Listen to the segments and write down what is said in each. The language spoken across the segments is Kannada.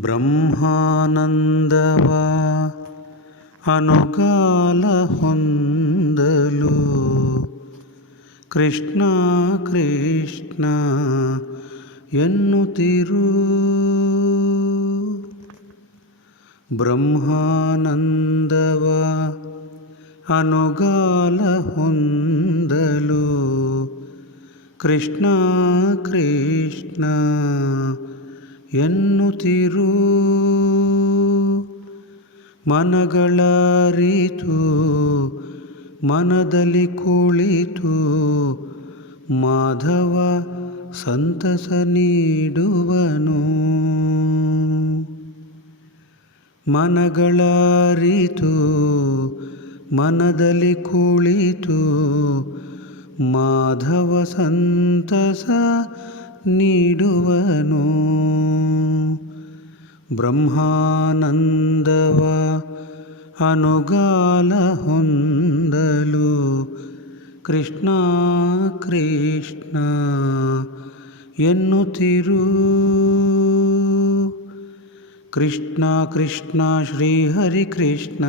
ಬ್ರಹ್ಮಾನಂದವ ಅನುಕಾಲ ಹೊಂದಲು ಕೃಷ್ಣ ಕೃಷ್ಣ ಎನ್ನುತ್ತಿರು. ಬ್ರಹ್ಮಾನಂದವ ಅನುಗಾಲ ಹೊಂದಲು ಕೃಷ್ಣ ಕೃಷ್ಣ ಎನ್ನುತ್ತಿರು. ಮನಗಳರಿತು ಮನದಲ್ಲಿ ಕುಳಿತು ಮಾಧವ ಸಂತಸ ನೀಡುವನು. ಮನಗಳರಿತು ಮನದಲ್ಲಿ ಕುಳಿತು ಮಾಧವ ಸಂತಸ ನೀಡುವನು. ಬ್ರಹ್ಮಾನಂದವ ಅನುಗಾಲ ಹೊಂದಲು ಕೃಷ್ಣ ಕೃಷ್ಣ ಎನ್ನುತ್ತಿರು. ಕೃಷ್ಣ ಕೃಷ್ಣ ಶ್ರೀ ಹರಿ ಕೃಷ್ಣ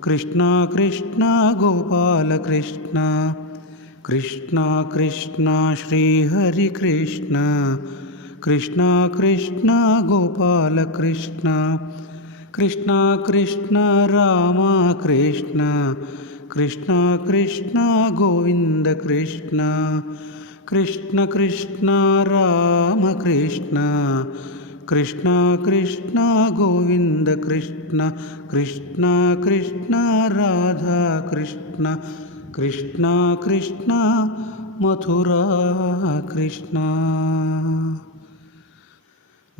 ಕೃಷ್ಣ ಕೃಷ್ಣ ಗೋಪಾಲ ಕೃಷ್ಣ. ಕೃಷ್ಣ ಕೃಷ್ಣ ಶ್ರೀ ಹರಿ ಕೃಷ್ಣ ಕೃಷ್ಣ ಕೃಷ್ಣ ಗೋಪಾಲ ಕೃಷ್ಣ. ಕೃಷ್ಣ ಕೃಷ್ಣ ರಾಮ ಕೃಷ್ಣ ಕೃಷ್ಣ ಕೃಷ್ಣ ಗೋವಿಂದ ಕೃಷ್ಣ. ಕೃಷ್ಣ ಕೃಷ್ಣ ರಾಮ ಕೃಷ್ಣ ಕೃಷ್ಣ ಕೃಷ್ಣ ಗೋವಿಂದ ಕೃಷ್ಣ. ಕೃಷ್ಣ ಕೃಷ್ಣ ರಾಧಾ ಕೃಷ್ಣ ಕೃಷ್ಣ ಕೃಷ್ಣ ಮಥುರಾ ಕೃಷ್ಣ.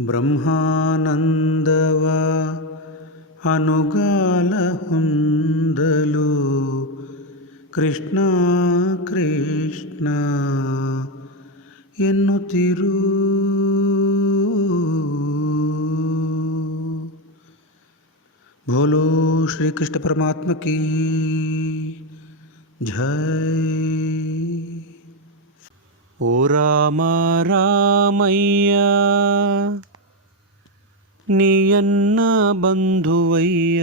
ಬ್ರಹ್ಮಾನಂದವ ಅನುಗಾಲ ಹೊಂದಲು ಕೃಷ್ಣ ಕೃಷ್ಣ ಎನ್ನುತ್ತಿರು. बोलो श्री कृष्ण परमात्मा की जय. ओ राम रामಯ್ಯ ನೀಯನ್ನ ಬಂಧುವಯ್ಯ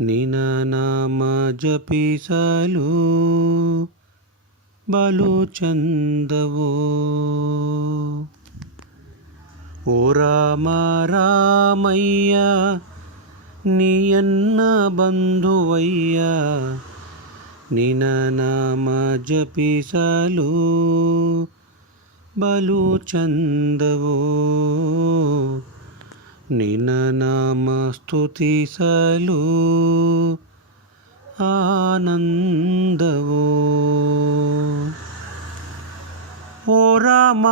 ನಿನ ನಾಮ ಜಪಿಸಲು ಬಲು ಚಂದವೋ. ಓ ರಾಮ ರಾಮಯ್ಯ ನೀಯನ್ನ ಬಂಧುವಯ್ಯ ನಿನ ನಾಮ ಜಪಿಸಲು ಬಲು ಚಂದವೋ. ನಿನ ನಾಮ ಸ್ತುತಿಸಲು ಆನಂದವೋ. ಓ ರಾಮ